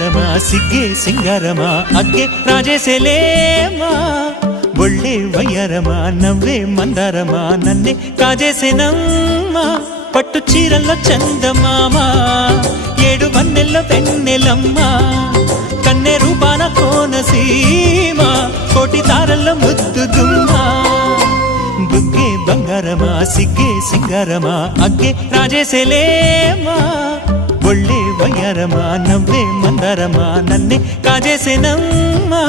వయ్యారమా సిగ్గే సింగారమా అగ్గే రాజేసేలేమా ఒళ్ళే వయ్యారమా నవ్వే మందారమా నన్నే కాజేసేనమ్మా పట్టు చీరల్లో చందమామా ఏడు వన్నెల్లో వెన్నెలమ్మా కన్నె రూపాన కోనసీమ కోటి తారల్లో ముద్దుదుమ్మా బుగ్గే బంగారమా సిగ్గే సింగారమా అగ్గే రాజేసేలేమా ఒళ్ళే వయ్యారమా నవ్వే మందారమా నన్నే కాజేసేనమ్మా